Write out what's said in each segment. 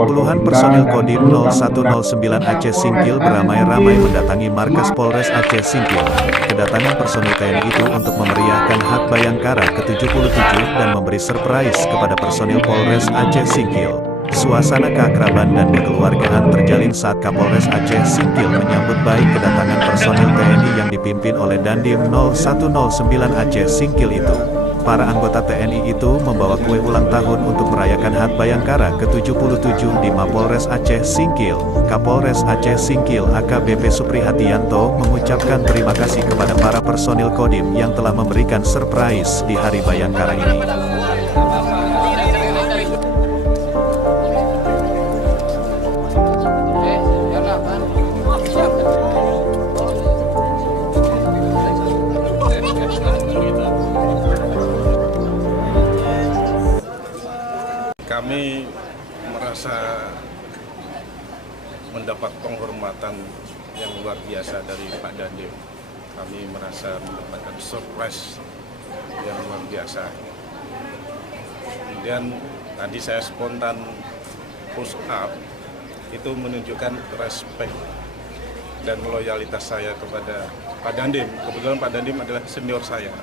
Puluhan personil Kodim 0109 Aceh Singkil beramai-ramai mendatangi markas Polres Aceh Singkil. Kedatangan personil TNI itu untuk memeriahkan Hak Bayangkara ke-77 dan memberi surprise kepada personil Polres Aceh Singkil. Suasana keakraban dan kekeluargaan terjalin saat Kapolres Aceh Singkil menyambut baik kedatangan personil TNI yang dipimpin oleh Dandim 0109 Aceh Singkil itu. Para anggota TNI itu membawa kue ulang tahun untuk merayakan Hak Bayangkara ke-77 di Mapolres Aceh Singkil. Kapolres Aceh Singkil AKBP Suprihatianto mengucapkan terima kasih kepada para personil Kodim yang telah memberikan surprise di Hari Bayangkara ini. Kami merasa mendapat penghormatan yang luar biasa dari Pak Dandim. Kami merasa mendapatkan surprise yang luar biasa. Kemudian tadi saya spontan push up, itu menunjukkan respect dan loyalitas saya kepada Pak Dandim. Kebetulan Pak Dandim adalah senior saya,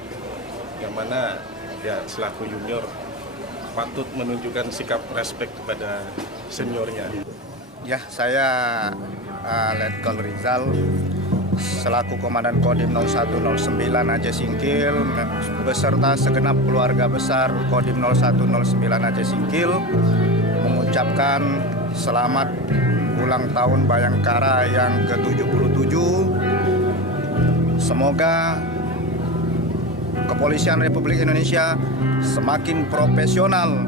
yang mana ya selaku junior patut menunjukkan sikap respek kepada seniornya. Ya, saya Letkol Rizal selaku Komandan Kodim 0109 Aceh Singkil beserta segenap keluarga besar Kodim 0109 Aceh Singkil mengucapkan selamat ulang tahun Bayangkara yang ke-77. Semoga Kepolisian Republik Indonesia semakin profesional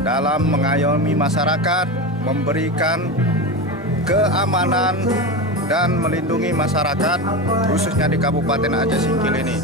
dalam mengayomi masyarakat, memberikan keamanan dan melindungi masyarakat khususnya di Kabupaten Aceh Singkil ini.